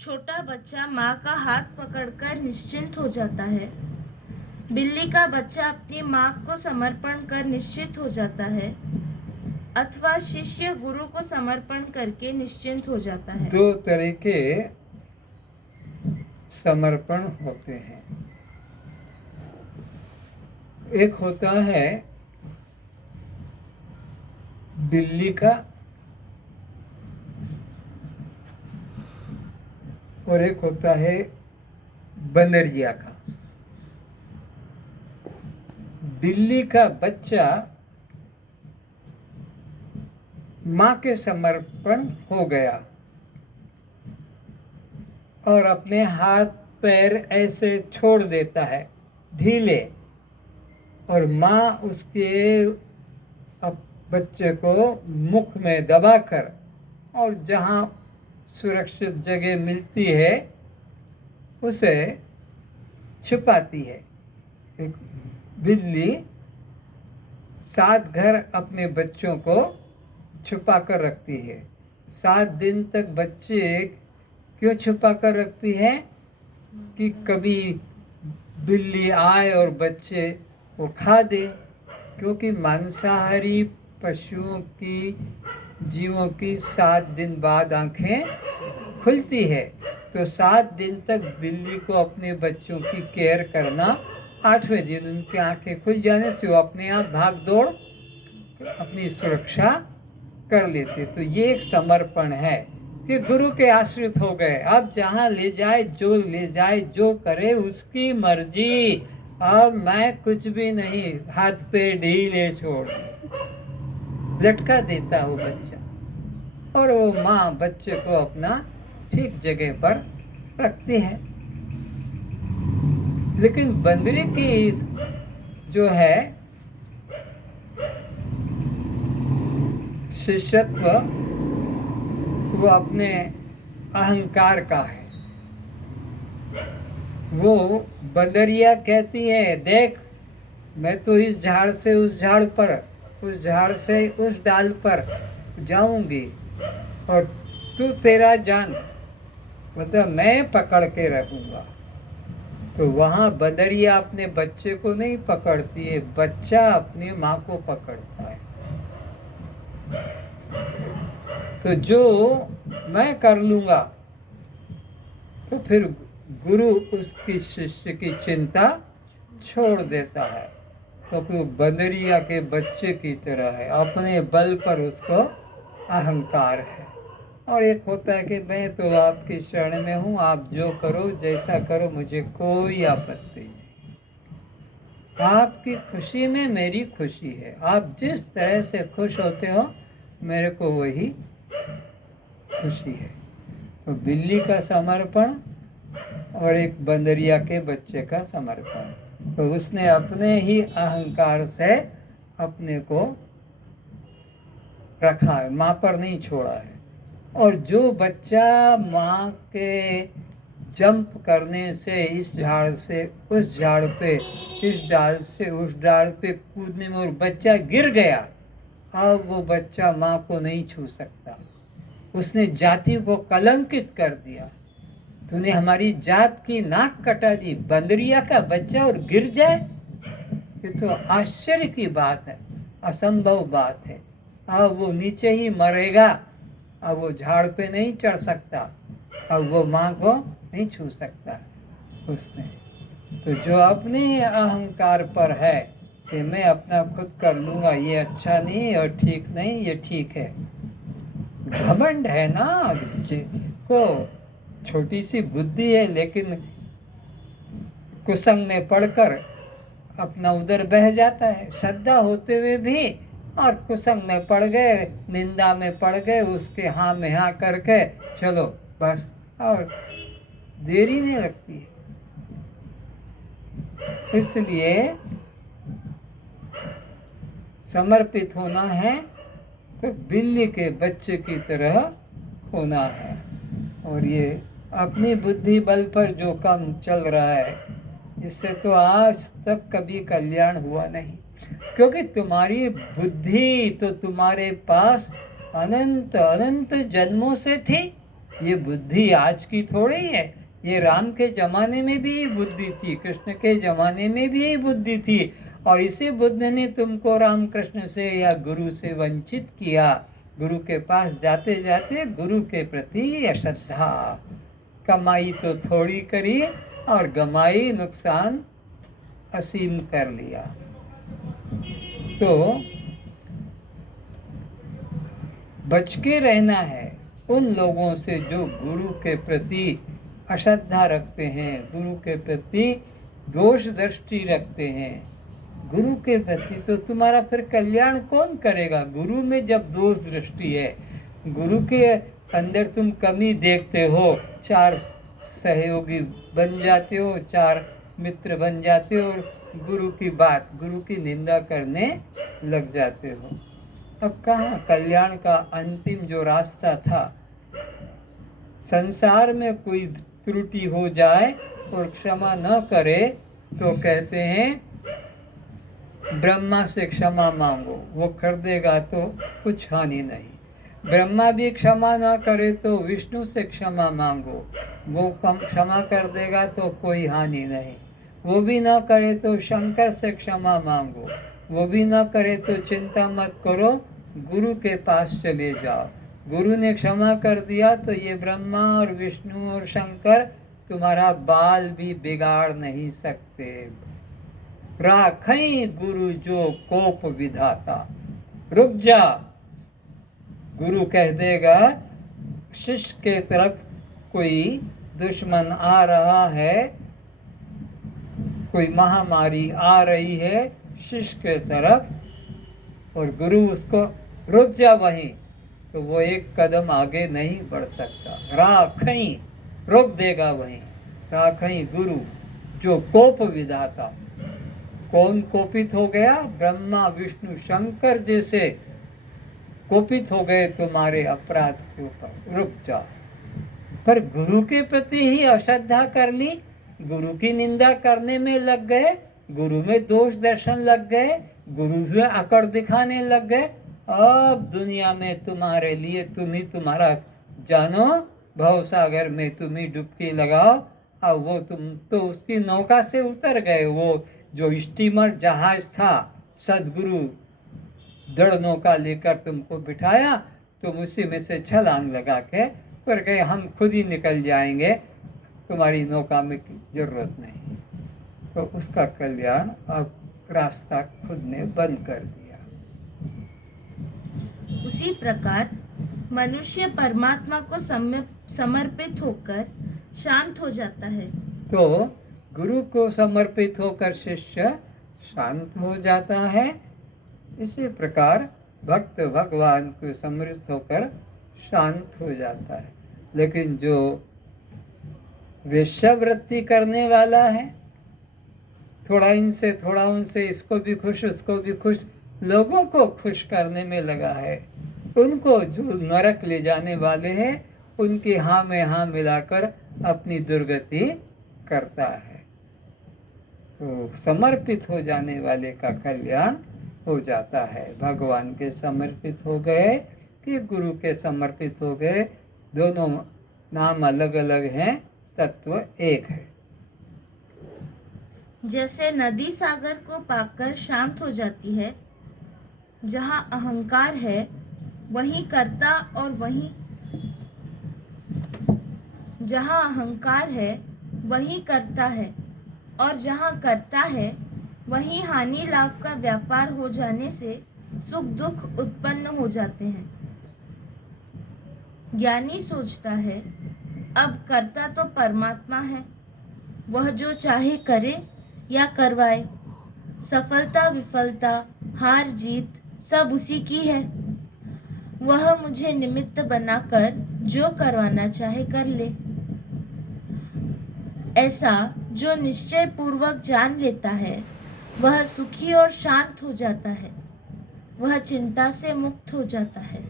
छोटा बच्चा माँ का हाथ पकड़कर निश्चिंत हो जाता है। बिल्ली का बच्चा अपनी माँ को समर्पण कर निश्चित हो जाता है, अथवा शिष्य गुरु को समर्पण करके निश्चिंत हो जाता है। दो तरह के समर्पण होते हैं। एक होता है बिल्ली का और एक होता है बंदरिया का। बिल्ली का बच्चा माँ के समर्पण हो गया और अपने हाथ पैर ऐसे छोड़ देता है ढीले, और माँ उसके बच्चे को मुख में दबाकर और जहाँ सुरक्षित जगह मिलती है उसे छुपाती है। एक बिल्ली 7 घर अपने बच्चों को छुपा कर रखती है। 7 दिन तक बच्चे क्यों छुपा कर रखती है? कि कभी बिल्ली आए और बच्चे को खा दे, क्योंकि मांसाहारी पशुओं की जीवों की 7 दिन बाद आंखें खुलती है, तो 7 दिन तक बिल्ली को अपने बच्चों की केयर करना, 8वें दिन उनकी आंखें खुल जाने से वो अपने आप भाग दौड़ अपनी सुरक्षा कर लेते। तो ये एक समर्पण है कि गुरु के आश्रित हो गए। अब जहाँ ले जाए, जो करे उसकी मर्जी। अब मैं कुछ भी नहीं, हाथ पे ढीले छोड़ लटका देता हूँ बच्चा, और वो माँ बच्चे को अपना ठीक जगह पर रखती है। लेकिन बंदरी की जो है शिष्यत्व, वो अपने अहंकार का है। वो बंदरिया कहती है, देख मैं तो इस झाड़ से उस झाड़ पर, उस झाड़ से उस डाल पर जाऊंगी, और तू तेरा जान, मतलब मैं पकड़ के रखूंगा। तो वहाँ बंदरिया अपने बच्चे को नहीं पकड़ती है, बच्चा अपनी माँ को पकड़ता है। तो जो मैं कर लूंगा, तो फिर गुरु उसकी शिष्य की चिंता छोड़ देता है। तो फिर बंदरिया के बच्चे की तरह है, अपने बल पर उसको अहंकार है। और एक होता है कि मैं तो आपकी शरण में हूँ, आप जो करो जैसा करो मुझे कोई आपत्ति नहीं, आपकी खुशी में मेरी खुशी है, आप जिस तरह से खुश होते हो मेरे को वही खुशी है। तो बिल्ली का समर्पण और एक बंदरिया के बच्चे का समर्पण, तो उसने अपने ही अहंकार से अपने को रखा है, माँ पर नहीं छोड़ा है। और जो बच्चा माँ के जंप करने से इस झाड़ से उस झाड़ पे, इस डाल से उस डाल पे कूदने में और बच्चा गिर गया, अब वो बच्चा माँ को नहीं छू सकता। उसने जाति को कलंकित कर दिया। तूने हमारी जात की नाक कटा दी, बंदरिया का बच्चा और गिर जाए, ये तो आश्चर्य की बात है, असंभव बात है। अब वो नीचे ही मरेगा, अब वो झाड़ पे नहीं चढ़ सकता, अब वो माँ को नहीं छू सकता उसने। तो जो अपने अहंकार पर है कि मैं अपना खुद कर लूँगा, ये अच्छा नहीं और ठीक नहीं, ये ठीक है, घमंड है ना, को छोटी सी बुद्धि है लेकिन कुसंग में पढ़कर अपना उधर बह जाता है, श्रद्धा होते हुए भी, और कुसंग में पड़ गए, निंदा में पड़ गए, उसके हाँ में हाँ करके चलो बस, और देरी नहीं लगती है। इसलिए समर्पित होना है तो बिल्ली के बच्चे की तरह होना है। और ये अपनी बुद्धि बल पर जो काम चल रहा है, इससे तो आज तक कभी कल्याण हुआ नहीं, क्योंकि तुम्हारी बुद्धि तो तुम्हारे पास अनंत अनंत जन्मों से थी, ये बुद्धि आज की थोड़ी है, ये राम के जमाने में भी यही बुद्धि थी, कृष्ण के जमाने में भी यही बुद्धि थी। और इसी बुद्धि ने तुमको रामकृष्ण से या गुरु से वंचित किया। गुरु के पास जाते जाते गुरु के प्रति अश्रद्धा, कमाई तो थोड़ी करी और गमाई, नुकसान असीम कर लिया। तो बच के रहना है उन लोगों से जो गुरु के प्रति अश्रद्धा रखते हैं, गुरु के प्रति दोष दृष्टि रखते हैं। गुरु के प्रति तो तुम्हारा फिर कल्याण कौन करेगा? गुरु में जब दोष दृष्टि है, गुरु के अंदर तुम कमी देखते हो, चार सहयोगी बन जाते हो, चार मित्र बन जाते हो, गुरु की बात, गुरु की निंदा करने लग जाते हो। अब कहाँ कल्याण का अंतिम जो रास्ता था? संसार में कोई त्रुटि हो जाए और क्षमा न करे तो कहते हैं ब्रह्मा से क्षमा मांगो, वो कर देगा तो कुछ हानि नहीं। ब्रह्मा भी क्षमा ना करे तो विष्णु से क्षमा मांगो, वो क्षमा कर देगा तो कोई हानि नहीं। वो भी ना करे तो शंकर से क्षमा मांगो, वो भी ना करे तो चिंता मत करो, गुरु के पास चले जाओ। गुरु ने क्षमा कर दिया तो ये ब्रह्मा और विष्णु और शंकर तुम्हारा बाल भी बिगाड़ नहीं सकते। राखई गुरु जो कोप विधाता। रुक जा, गुरु कह देगा शिष्य के तरफ कोई दुश्मन आ रहा है, कोई महामारी आ रही है शिष्य के तरफ, और गुरु उसको रुक जा वहीं, तो वो एक कदम आगे नहीं बढ़ सकता। राखई, रोक देगा वहीं। राखई गुरु जो कोप विधाता। कौन कोपित हो गया? ब्रह्मा विष्णु शंकर जैसे कोपित हो गए तुम्हारे अपराध के ऊपर, रुक जा। पर गुरु के प्रति ही अश्रद्धा कर ली, गुरु की निंदा करने में लग गए, गुरु में दोष दर्शन लग गए, गुरु में अकड़ दिखाने लग गए। अब दुनिया में तुम्हारे लिए तुम ही तुम्हारा जानो, भवसागर में तुम ही डुबकी लगाओ। अब वो तुम तो उसकी नौका से उतर गए, वो जो स्टीमर जहाज था, सदगुरु दृढ़ नौका लेकर तुमको बिठाया, तुम उसी में से छलांग लगा के फिर कहे हम खुद ही निकल जाएंगे, तुम्हारी नौका में जरूरत नहीं। तो उसका कल्याण अब रास्ता खुद ने बंद कर दिया। उसी प्रकार मनुष्य परमात्मा को समर्पित होकर शांत हो जाता है। तो गुरु को समर्पित होकर शिष्य शांत हो जाता है। इसी प्रकार भक्त भगवान को समर्पित होकर शांत हो जाता है। लेकिन जो वेश्यावृत्ति करने वाला है, थोड़ा इनसे थोड़ा उनसे, इसको भी खुश उसको भी खुश, लोगों को खुश करने में लगा है, उनको जो नरक ले जाने वाले हैं उनकी हाँ में हाँ मिलाकर अपनी दुर्गति करता है। तो समर्पित हो जाने वाले का कल्याण हो जाता है। भगवान के समर्पित हो गए कि गुरु के समर्पित हो गए, दोनों नाम अलग अलग हैं, तत्व एक है। जैसे नदी सागर को पाकर शांत हो जाती है, जहाँ अहंकार है वहीं कर्ता और वहीं जहाँ अहंकार है वहीं कर्ता है, और जहाँ कर्ता है वहीं हानि लाभ का व्यापार हो जाने से सुख दुख उत्पन्न हो जाते हैं। ज्ञानी सोचता है अब कर्ता तो परमात्मा है, वह जो चाहे करे या करवाए, सफलता विफलता हार जीत सब उसी की है, वह मुझे निमित्त बनाकर जो करवाना चाहे कर ले। ऐसा जो निश्चय पूर्वक जान लेता है वह सुखी और शांत हो जाता है, वह चिंता से मुक्त हो जाता है।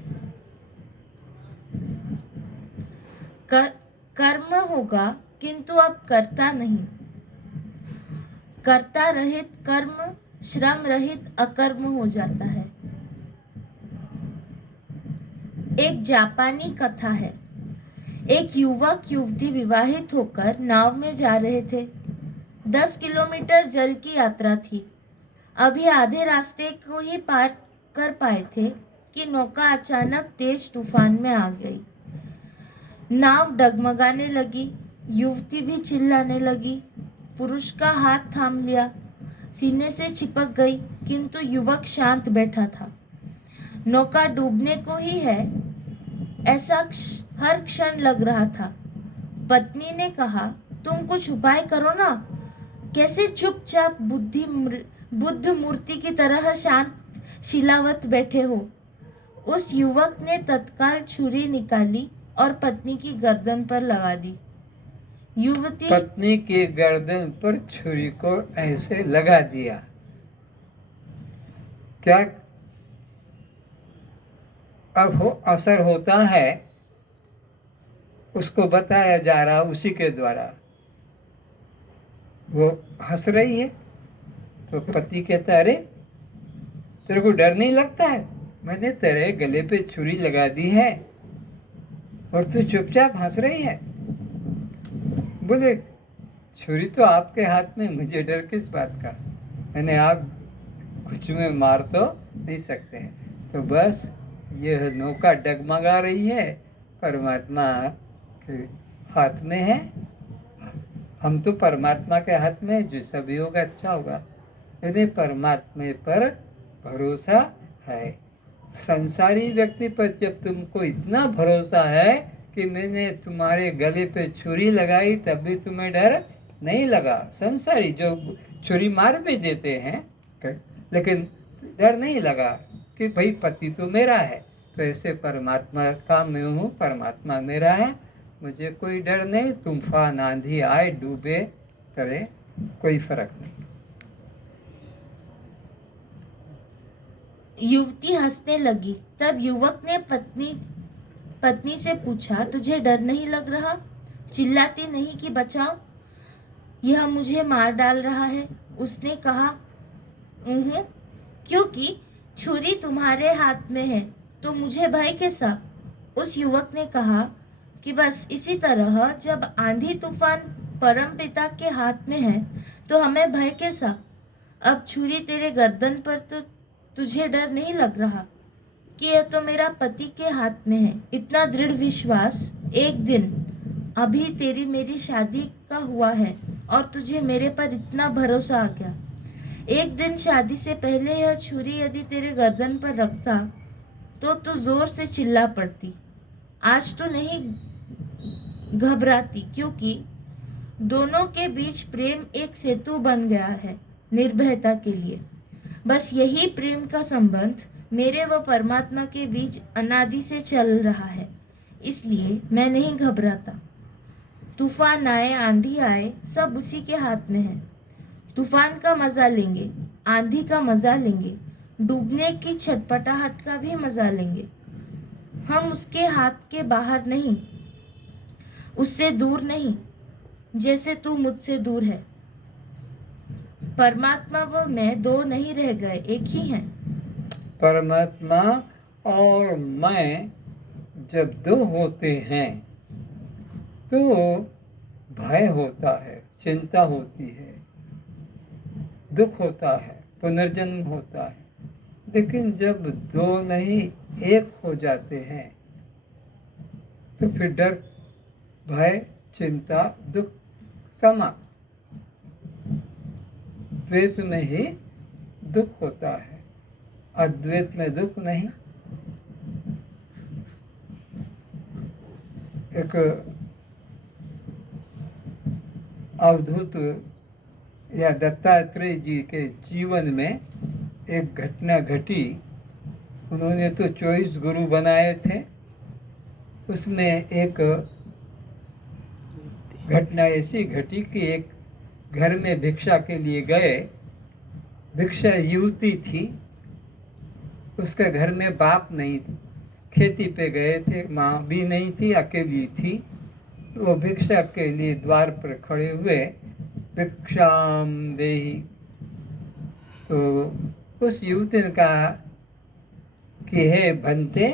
कर्म होगा किंतु अब करता नहीं, कर्ता रहित कर्म श्रम रहित अकर्म हो जाता है। एक जापानी कथा है। एक युवक युवती विवाहित होकर नाव में जा रहे थे। 10 किलोमीटर जल की यात्रा थी। अभी आधे रास्ते को ही पार कर पाए थे कि नौका अचानक तेज तूफान में आ गई। नाव डगमगाने लगी, युवती भी चिल्लाने लगी। पुरुष का हाथ थाम लिया, सीने से चिपक गई, किंतु युवक शांत बैठा था। नौका डूबने को ही है ऐसा हर क्षण लग रहा था। पत्नी ने कहा, तुम कुछ उपाय करो ना, कैसे चुपचाप बुद्ध मूर्ति की तरह शांत शिलावत बैठे हो। उस युवक ने तत्काल छुरी निकाली और पत्नी की गर्दन पर लगा दी। युवती पत्नी की गर्दन पर छुरी को ऐसे लगा दिया। क्या अब असर होता है उसको बताया जा रहा उसी के द्वारा। वो हंस रही है तो पति कहता है, अरे तेरे को डर नहीं लगता है? मैंने तेरे गले पे छुरी लगा दी है और तू चुपचाप हंस रही है। बोले, छुरी तो आपके हाथ में, मुझे डर किस बात का? मैंने आप कुछ में मार तो नहीं सकते हैं। तो बस यह नौका डगमगा रही है, परमात्मा के हाथ में है। हम तो परमात्मा के हाथ में, जो सभी होगा अच्छा होगा। यदि परमात्मा पर भरोसा है। संसारी व्यक्ति पर जब तुमको इतना भरोसा है कि मैंने तुम्हारे गले पे छुरी लगाई तब भी तुम्हें डर नहीं लगा। संसारी जो छुरी मार भी देते हैं लेकिन डर नहीं लगा कि भाई पति तो मेरा है। तो ऐसे परमात्मा का मैं हूँ, परमात्मा मेरा है, मुझे कोई डर नहीं। तूफान आंधी आए डूबे करे कोई फर्क नहीं। युवती हंसने लगी। तब युवक ने पत्नी से पूछा, तुझे डर नहीं लग रहा? चिल्लाती नहीं कि बचाओ, यह मुझे मार डाल रहा है। उसने कहा, क्योंकि छुरी तुम्हारे हाथ में है तो मुझे भय कैसा? उस युवक ने कहा कि बस इसी तरह जब आंधी तूफान परम पिता के हाथ में है तो हमें भय कैसा? अब छुरी तेरे गर्दन पर तो तुझे डर नहीं लग रहा कि यह तो मेरा पति के हाथ में है। इतना दृढ़ विश्वास एक दिन अभी तेरी मेरी शादी का हुआ है और तुझे मेरे पर इतना भरोसा आ गया। एक दिन शादी से पहले यह छुरी यदि तेरे गर्दन पर रखता तो तू जोर से चिल्ला पड़ती। आज तो नहीं घबराती, क्योंकि दोनों के बीच प्रेम एक सेतु बन गया है निर्भयता के लिए। बस यही प्रेम का संबंध मेरे व परमात्मा के बीच अनादि से चल रहा है, इसलिए मैं नहीं घबराता। तूफान आए, आंधी आए, सब उसी के हाथ में है। तूफान का मजा लेंगे, आंधी का मजा लेंगे, डूबने की छटपटाहट का भी मजा लेंगे। हम उसके हाथ के बाहर नहीं, उससे दूर नहीं, जैसे तू मुझसे दूर है। परमात्मा व मैं दो नहीं रह गए, एक ही हैं। परमात्मा और मैं जब दो होते हैं तो भय होता है, चिंता होती है, दुख होता है, पुनर्जन्म होता है। लेकिन जब दो नहीं एक हो जाते हैं तो फिर डर, भय, चिंता, दुख समाप्त। द्वैत में ही दुख होता है, अद्वैत में दुख नहीं। एक अवधूत या दत्तात्रेय जी के जीवन में एक घटना घटी। उन्होंने तो 24 गुरु बनाए थे, उसमें एक घटना ऐसी घटी कि एक घर में भिक्षा के लिए गए। भिक्षा युवती थी, उसके घर में बाप नहीं, खेती पे गए थे, माँ भी नहीं थी, अकेली थी। वो भिक्षा के लिए द्वार पर खड़े हुए, भिक्षाम देहि। तो उस युवती ने कहा कि हे भंते,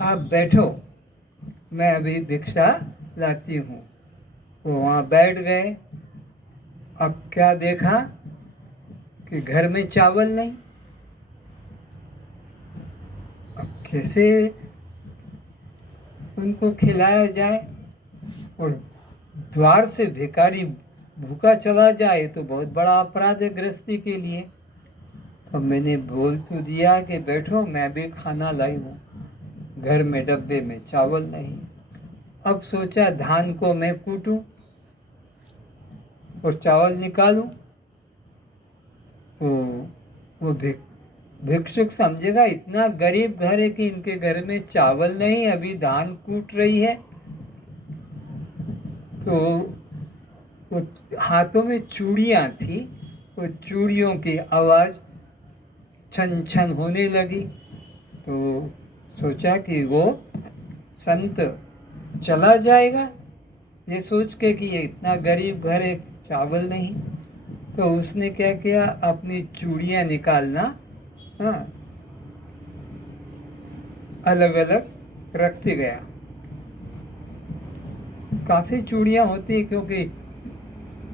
आप बैठो, मैं अभी भिक्षा लाती हूँ। वो वहाँ बैठ गए। अब क्या देखा कि घर में चावल नहीं। अब कैसे उनको खिलाया जाए, और द्वार से भिखारी भूखा चला जाए तो बहुत बड़ा अपराध है गृहस्थी के लिए। अब मैंने बोल तो दिया कि बैठो, मैं भी खाना लाई हूँ, घर में डब्बे में चावल नहीं। अब सोचा धान को मैं कूटूं और चावल निकालूं। तो वो भिक्षुक समझेगा इतना गरीब घर है कि इनके घर में चावल नहीं, अभी धान कूट रही है। तो वो हाथों में चूड़ियाँ थी, वो चूड़ियों की आवाज़ छन छन होने लगी। तो सोचा कि वो संत चला जाएगा, ये सोच के कि ये इतना गरीब घर है, चावल नहीं। तो उसने क्या किया, अपनी चूड़ियाँ निकालना, हाँ, अलग अलग रखते गया। काफ़ी चूड़ियाँ होती है, क्योंकि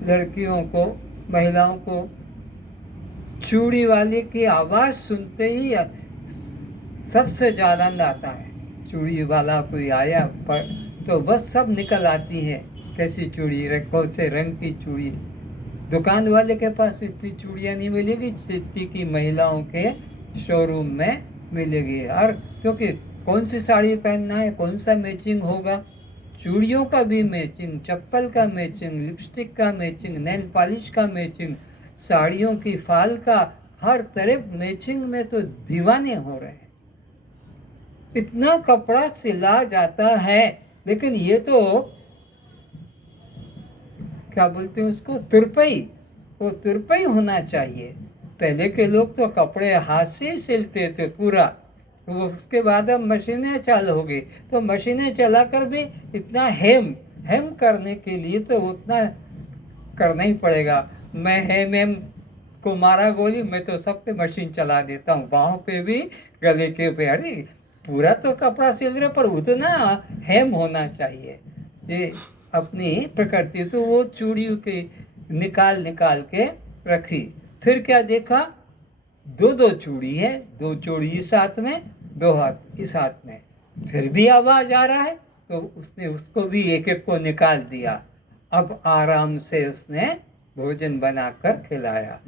लड़कियों को, महिलाओं को चूड़ी वाले की आवाज़ सुनते ही सबसे ज़्यादा आनंद आता है। चूड़ी वाला कोई आया पर तो बस सब निकल आती है, कैसी चूड़ी, कौन से रंग की चूड़ी। दुकान वाले के पास इतनी चूड़ियाँ नहीं मिलेगी जितनी की महिलाओं के शोरूम में मिलेगी। और क्योंकि कौन सी साड़ी पहनना है, कौन सा मैचिंग होगा, चूड़ियों का भी मैचिंग, चप्पल का मैचिंग, लिपस्टिक का मैचिंग, नेल पॉलिश का मैचिंग, साड़ियों की फाल का, हर तरफ मैचिंग में तो दीवाने हो रहे हैं। इतना कपड़ा सिला जाता है, लेकिन ये तो क्या बोलते हैं उसको, तुरपई, वो तुरपई होना चाहिए। पहले के लोग तो कपड़े हाथ से ही सिलते थे पूरा, वो उसके बाद अब मशीनें चालू हो गई। तो मशीनें चलाकर भी इतना हेम करने के लिए तो उतना करना ही पड़ेगा। मैं हेम को मारा गोली, मैं तो सब पे मशीन चला देता हूँ, बाहों पे भी, गले के पे। अरे पूरा तो कपड़ा सिल रहा, पर उतना हेम होना चाहिए। ये अपनी प्रकृति। तो वो चूड़ियों के निकाल निकाल के रखी। फिर क्या देखा, दो चूड़ी है, दो चूड़ी इस हाथ में, दो हाथ इस हाथ में, फिर भी आवाज आ रहा है। तो उसने उसको भी एक एक को निकाल दिया। अब आराम से उसने भोजन बनाकर खिलाया।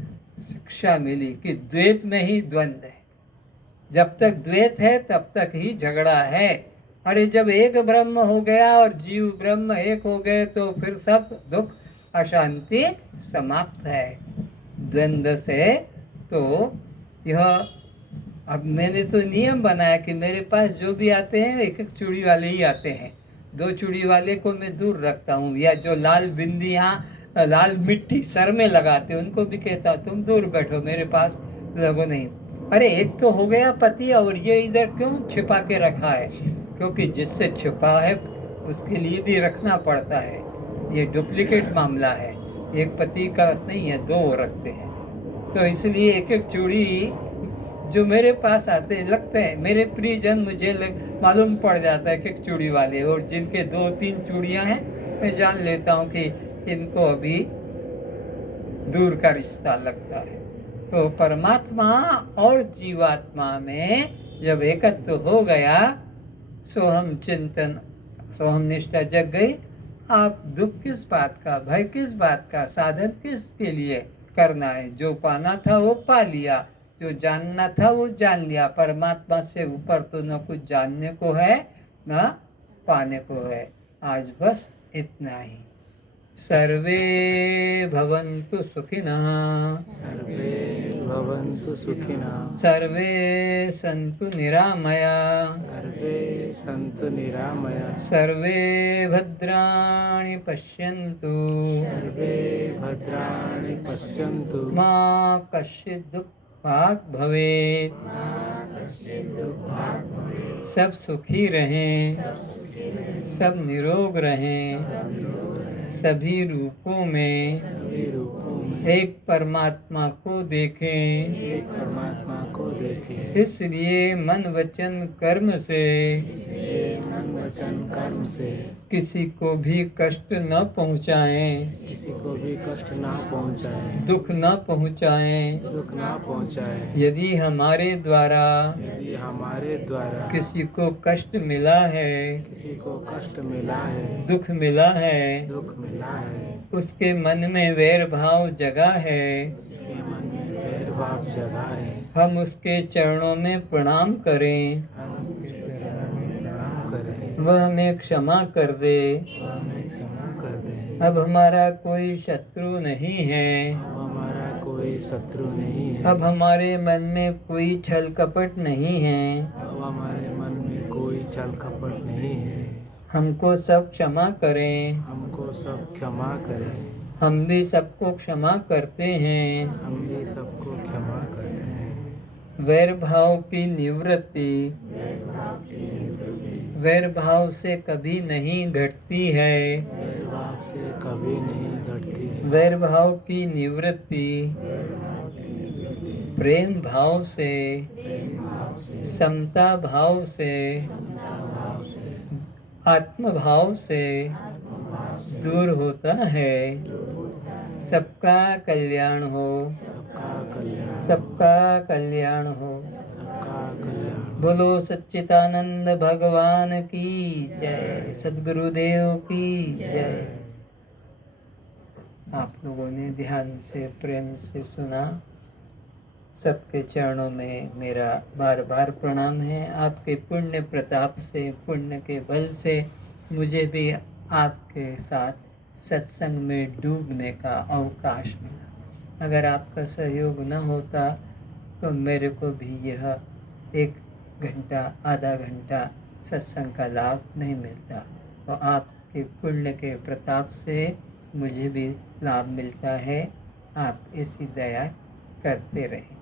शिक्षा मिली कि द्वैत में ही द्वंद्व है। जब तक द्वैत है तब तक ही झगड़ा है। अरे जब एक ब्रह्म हो गया और जीव ब्रह्म एक हो गए तो फिर सब दुख अशांति समाप्त है। द्वंद्व से तो यह, अब मैंने तो नियम बनाया कि मेरे पास जो भी आते हैं एक एक चूड़ी वाले ही आते हैं। दो चूड़ी वाले को मैं दूर रखता हूँ, या जो लाल बिंदियाँ, लाल मिट्टी सर में लगाते उनको भी कहता तुम दूर बैठो, मेरे पास लगो नहीं। अरे एक तो हो गया पति, और ये इधर क्यों छिपा के रखा है, क्योंकि जिससे छिपा है उसके लिए भी रखना पड़ता है। ये डुप्लीकेट मामला है, एक पति का नहीं है, दो रखते हैं। तो इसलिए एक एक चूड़ी जो मेरे पास आते लगते हैं, मेरे प्रियजन मुझे मालूम पड़ जाता है कि चूड़ी वाले, और जिनके दो तीन चूड़ियां हैं मैं जान लेता हूँ कि इनको अभी दूर का रिश्ता लगता है। तो परमात्मा और जीवात्मा में जब एकत्व हो गया, सोहम चिंतन, सोहम निष्ठा जग गई। आप दुख किस बात का, भय किस बात का, साधन किसके लिए करना है। जो पाना था वो पा लिया, जो जानना था वो जान लिया। परमात्मा से ऊपर तो न कुछ जानने को है न पाने को है। आज बस इतना ही। सर्वे भवन्तु सुखिनः, सर्वे भवन्तु सुखिनः, सर्वे सन्तु निरामया, सर्वे सन्तु निरामया, सर्वे भद्राणि पश्यन्तु, सर्वे भद्राणि पश्यन्तु, मा कश्चित् दुःखभाग् भवेत्। सब सुखी रहें, सब निरोग रहें, सभी रूपों में सभी रूपों में एक परमात्मा को देखें। एक परमात्मा को देखें। इसलिए मन वचन कर्म से इसलिए मन वचन कर्म से किसी को भी कष्ट न पहुँचाएं, किसी को भी कष्ट ना पहुँचाए, दुख न पहुँचाएं। दुख ना पहुँचाए। यदि हमारे द्वारा यदि हमारे द्वारा किसी को कष्ट मिला है, किसी को कष्ट मिला है, दुख मिला है, दुख मिला है, उसके मन में वैर भाव जगा है, उसके मन में वैर भाव जगा है, हम उसके चरणों में प्रणाम करें, हम उसके चरणों में प्रणाम करें, वह हमें क्षमा कर दे। वह हमें क्षमा कर दे। अब हमारा कोई शत्रु नहीं है, अब हमारा कोई शत्रु नहीं है, अब हमारे मन में कोई छल कपट नहीं है, अब हमारे मन में कोई छल कपट नहीं है। हमको सब क्षमा करें, हमको सब क्षमा करें, हम भी सबको क्षमा करते हैं। हम भी सबको क्षमा करते हैं। वैर भाव की निवृत्ति वैर भाव से कभी नहीं घटती है, वैर भाव से कभी नहीं घटती है। वैर भाव की निवृत्ति प्रेम भाव से, समता भाव से, आत्म भाव से दूर होता है। सबका कल्याण हो, सबका कल्याण, सबका कल्याण हो। सबका कल्याण। बोलो सच्चिदानंद भगवान की जय, सद्गुरुदेव की जय। आप लोगों ने ध्यान से प्रेम से सुना। सबके चरणों में मेरा बार बार प्रणाम है। आपके पुण्य प्रताप से, पुण्य के बल से मुझे भी आपके साथ सत्संग में डूबने का अवकाश मिला। अगर आपका सहयोग न होता तो मेरे को भी यह 1 घंटा, आधा घंटा सत्संग का लाभ नहीं मिलता। तो आपके पुण्य के प्रताप से मुझे भी लाभ मिलता है। आप ऐसी दया करते रहें।